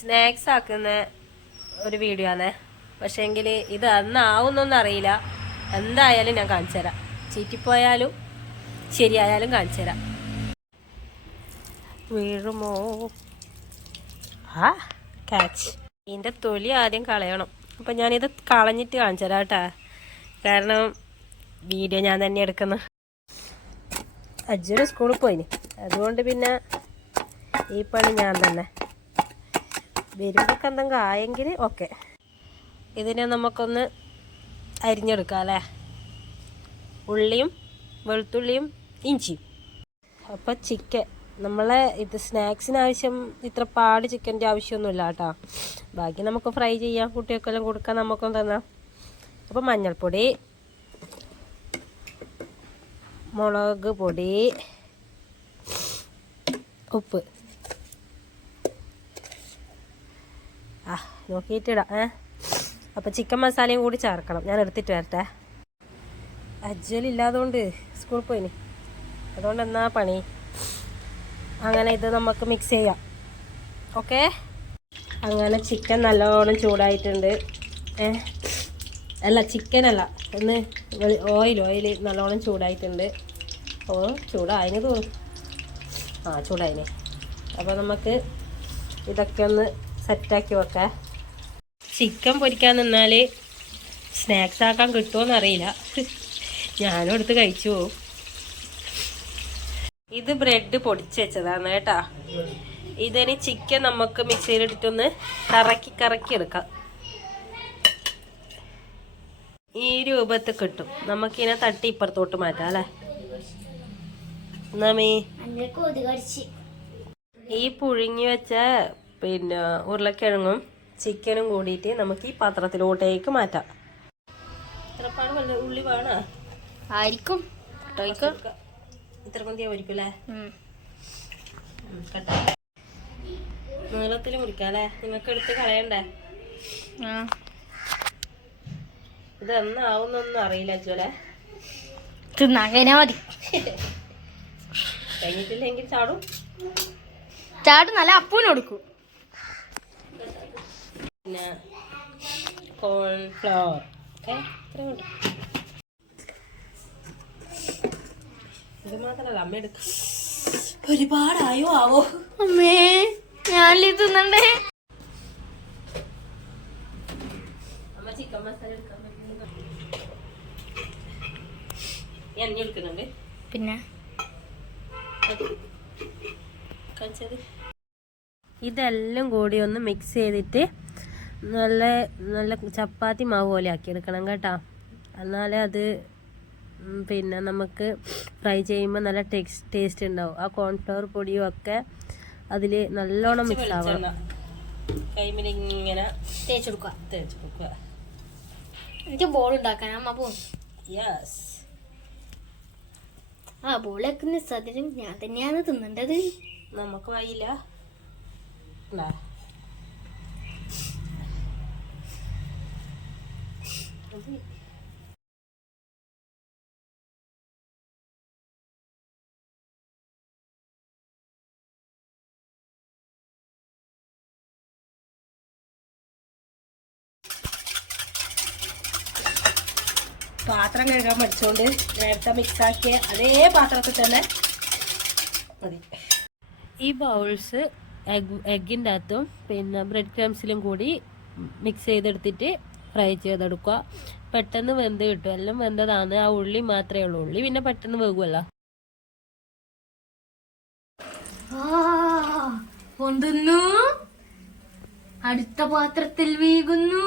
Snacks ആക്കുന്ന ഒരു video ആണ്. പക്ഷേങ്കിൽ ഇത് അന്നാവുന്നൊന്നും അറിയില്ല. എന്തായാലും ഞാൻ കാണിച്ചു തരാം. ചീറ്റിപ്പോയാലും ശരിയായാലും കാണിച്ചു തരാം. വീഴുമോ? ക്യാച്ച്. ഇതിൻ്റെ തൊലി ആദ്യം കളയണം. അപ്പം ഞാനിത് കളഞ്ഞിട്ട് കാണിച്ചു തരാം കേട്ടാ. കാരണം വീഡിയോ ഞാൻ തന്നെ എടുക്കുന്നു. അജ്ജുന് സ്കൂളിൽ പോയിന്, അതുകൊണ്ട് പിന്നെ ഈ പണി ഞാൻ തന്നെ. വരുമ്പോഴൊക്കെ എന്തെങ്കിലും ആയെങ്കിൽ ഓക്കെ. ഇതിനെ നമുക്കൊന്ന് അരിഞ്ഞെടുക്കാം അല്ലേ. ഉള്ളിയും വെളുത്തുള്ളിയും ഇഞ്ചിയും. അപ്പോൾ ചിക്കൻ നമ്മളെ ഇത് സ്നാക്സിന് ആവശ്യം ഇത്ര പാട് ചിക്കൻ്റെ ആവശ്യമൊന്നുമില്ല കേട്ടോ. ബാക്കി നമുക്ക് ഫ്രൈ ചെയ്യാം, കുട്ടികൾക്കെല്ലാം കൊടുക്കാൻ നമുക്കും തന്നാം. അപ്പോൾ മഞ്ഞൾപ്പൊടി, മുളക് പൊടി, ഉപ്പ് നോക്കിയിട്ടിടാം. അപ്പോൾ ചിക്കൻ മസാലയും കൂടി ചേർക്കണം. ഞാൻ എടുത്തിട്ട് വരട്ടെ. അജ്വലില്ലാതുകൊണ്ട് സ്കൂളിൽ പോയിന്, അതുകൊണ്ട് എന്നാ പണി. അങ്ങനെ ഇത് നമുക്ക് മിക്സ് ചെയ്യാം. ഓക്കെ. അങ്ങനെ ചിക്കൻ നല്ലോണം ചൂടായിട്ടുണ്ട്. അല്ല ചിക്കനല്ല, ഒന്ന് ഓയിൽ നല്ലോണം ചൂടായിട്ടുണ്ട്. ചൂടായിന് തോന്നും. ചൂടായിന്. അപ്പോൾ നമുക്ക് ഇതൊക്കെ ഒന്ന് സെറ്റാക്കി വെക്കാം. ചിക്കൻ പൊരിക്കാൻ നിന്നാൽ സ്നാക്സ് ആക്കാൻ കിട്ടുമോയെന്നറിയില്ല. ഞാനും എടുത്ത് കഴിച്ചു പോവും. ഇത് ബ്രെഡ് പൊടിച്ച് വെച്ചതാണ് കേട്ടാ. ഇതിന് ചിക്കൻ നമുക്ക് മിക്സിയിലിട്ടിട്ടൊന്ന് കറക്കി എടുക്കാം. ഈ രൂപത്തിൽ കിട്ടും. നമുക്കിതിനെ തട്ടി ഇപ്പുറത്തോട്ട് മാറ്റാം അല്ലേ. നമ്മീ ഈ പുഴുങ്ങി വെച്ച പിന്നെ ഉരുളക്കിഴങ്ങും ചിക്കനും കൂടിയിട്ട് നമുക്ക് ഈ പാത്രത്തിലോട്ടേക്ക് മാറ്റാം. ഉള്ളി വേണോ? ആയിരിക്കും. ഇത്ര മതിയായിരിക്കും അല്ലേ. നീളത്തിൽ മുറിക്കാം അല്ലേ. നിങ്ങൾക്ക് എടുത്ത് കളയണ്ടേ. ഇത് എന്നാവുന്നൊന്നും അറിയില്ല അജ്വലെ. തിന്നാ മതി. കഴിഞ്ഞിട്ടില്ലെങ്കിൽ ചാടും നല്ല അപ്പൂന് കൊടുക്കും. പിന്നെ കോൺഫ്ലവർ ഇത് മാത്രല്ല അമ്മ എടുക്കാം. ഒരുപാടായോ ആവോ അമ്മേ. ഞാനിത് തിന്നണ്ടേ. അമ്മ ചിക്കൻ മസാല എടുക്കാൻ എണ്ണ എടുക്കുന്നുണ്ട്. പിന്നെ ഇതെല്ലാം കൂടി ഒന്ന് മിക്സ് ചെയ്തിട്ട് നല്ല നല്ല ചപ്പാത്തി മാവ് പോലെ ആക്കി എടുക്കണം കേട്ടോ. എന്നാലേ അത് പിന്നെ നമുക്ക് ഫ്രൈ ചെയ്യുമ്പോൾ നല്ല ടേസ്റ്റ് ഉണ്ടാവും. ആ കോൺഫ്ലവർ പൊടിയും ഒക്കെ അതിൽ നല്ലോണം മിക്സ് ആവണം. കൈമിലിങ്ങനെ തേച്ച് കൊടുക്കുക. എനിക്ക് ബോൾ ഉണ്ടാക്കാൻ അമ്മ പോകും. യെസ്. ബോളൊക്കെ നിസ്സാരം ഞാൻ തന്നെയാണ് തിന്നേണ്ടത്. നമുക്ക് വായില്ല. പാത്രം കഴുകാൻ പഠിച്ചോണ്ട് നേരത്തെ മിക്സാക്കിയ അതേ പാത്രത്തിൽ തന്നെ മതി. ഈ ബൗൾസ് എഗ്ഗിൻ്റെ അകത്തും പിന്നെ ബ്രെഡ് ക്രംസിലും കൂടി മിക്സ് ചെയ്തെടുത്തിട്ട് ഫ്രൈ ചെയ്തെടുക്കുക. പെട്ടെന്ന് വെന്ത് കിട്ടും. എല്ലാം വെന്തതാണ്. ആ ഉള്ളി മാത്രമേ ഉള്ളൂ. ഉള്ളി പിന്നെ പെട്ടെന്ന് വേകുമല്ലോ. അടുത്ത പാത്രത്തിൽ വീകുന്നു.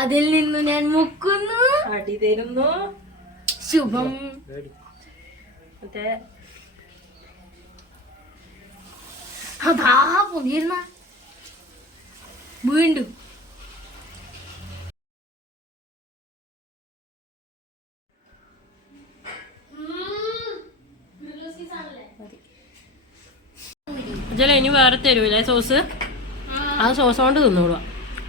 അതിൽ നിന്ന് ഞാൻ മുക്കുന്നു. അടി തരുന്നു. ശുഭം. അതാ പൊന്നിരുന്ന വീണ്ടും ഇനി വേറെ തരൂല്ലേ സോസ്? ആ സോസ് കൊണ്ട് തിന്നോളൂ.